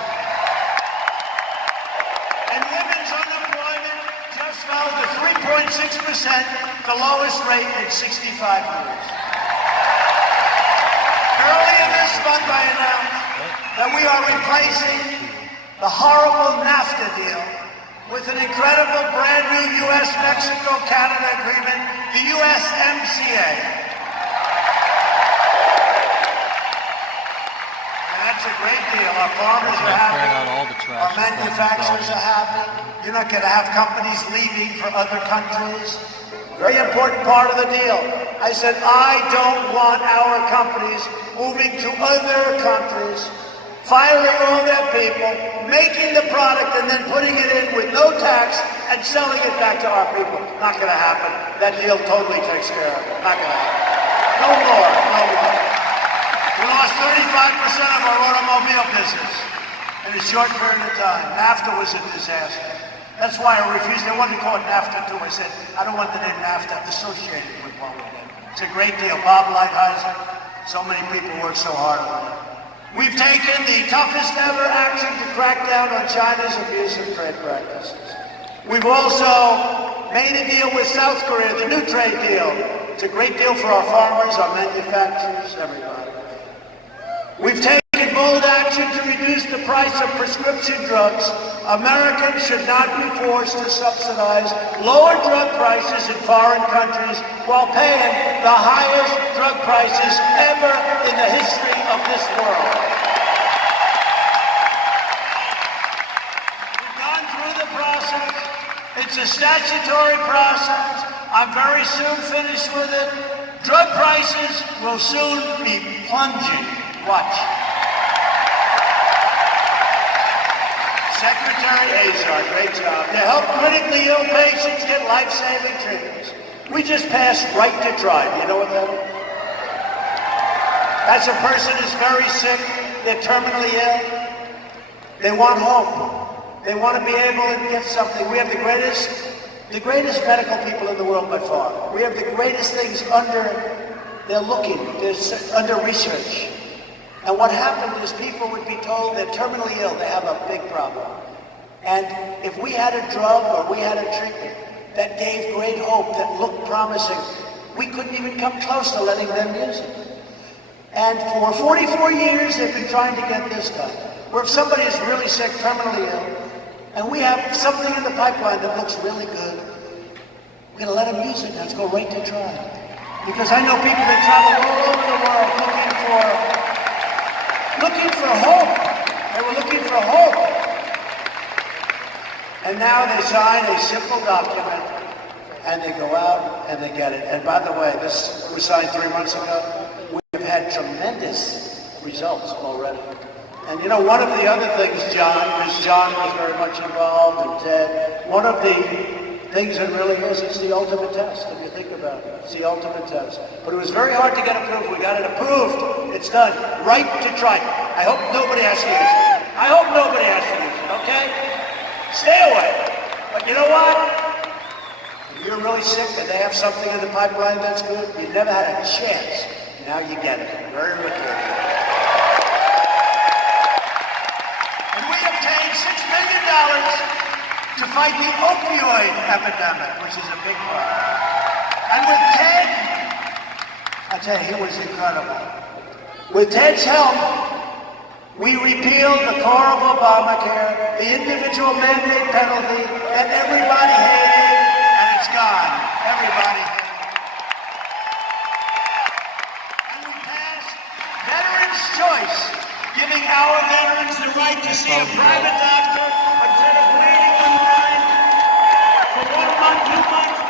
And women's unemployment just fell to 3.6%, the lowest rate in 65 years. Earlier this month I announced that we are replacing the horrible NAFTA deal with an incredible brand new U.S.-Mexico-Canada agreement, the USMCA. That's a great deal. Our farmers are happy. Our manufacturers are happy. You're not going to have companies leaving for other countries. Very important part of the deal. I said, I don't want our companies moving to other countries, firing all their people, making the product and then putting it in with no tax and selling it back to our people. Not going to happen. That deal totally takes care of it. Not going to happen. No more. No more. We lost 35% of our automobile business in a short period of time. NAFTA was a disaster. That's why I refused. They wanted to call it NAFTA too. I said, I don't want the name NAFTA associated with what we did. It's a great deal. Bob Lighthizer, so many people work so hard on it. We've taken the toughest ever action to crack down on China's abusive trade practices. We've also made a deal with South Korea, the new trade deal. It's a great deal for our farmers, our manufacturers, everybody. We've taken bold action to reduce the price of prescription drugs. Americans should not be forced to subsidize lower drug prices in foreign countries while paying the highest drug prices ever in the history of this world. We've gone through the process. It's a statutory process. I'm very soon finished with it. Drug prices will soon be plunging. Watch. Secretary Azar, great job. To help critically ill patients get life-saving treatments. We just passed right to try. You know what that is? That's a person who's very sick, they're terminally ill. They want hope. They want to be able to get something. We have the greatest medical people in the world by far. We have the greatest things under research. And what happened is people would be told they're terminally ill, they have a big problem. And if we had a drug or we had a treatment that gave great hope, that looked promising, we couldn't even come close to letting them use it. And for 44 years, they've been trying to get this done. Where if somebody is really sick, terminally ill, and we have something in the pipeline that looks really good, we're going to let them use it. Now let's go right to trial. Because I know people that travel all over the world looking for hope. They were looking for hope. And now they sign a simple document, and they go out and they get it. And by the way, this was signed 3 months ago. We've had tremendous results already. And you know, one of the other things, John, because John was very much involved, and Ted, one of the things it really is, it's the ultimate test, if you think about it. It's the ultimate test. But it was very hard to get approved. We got it approved. It's done. Right to try. I hope nobody has to use it. I hope nobody has to use it, okay? Stay away. But you know what? If you're really sick and they have something in the pipeline that's good, you never had a chance. Now you get it. Very good. And we obtained $6 million to fight the opioid epidemic, which is a big problem. And with Ted, I tell you, he was incredible. With Ted's help, we repealed the core of Obamacare, the individual mandate penalty, and everybody hated, and it's gone. Everybody hated. And we passed Veterans' Choice, giving our veterans the right to see a private doctor instead of waiting in line for 1 month, 2 months.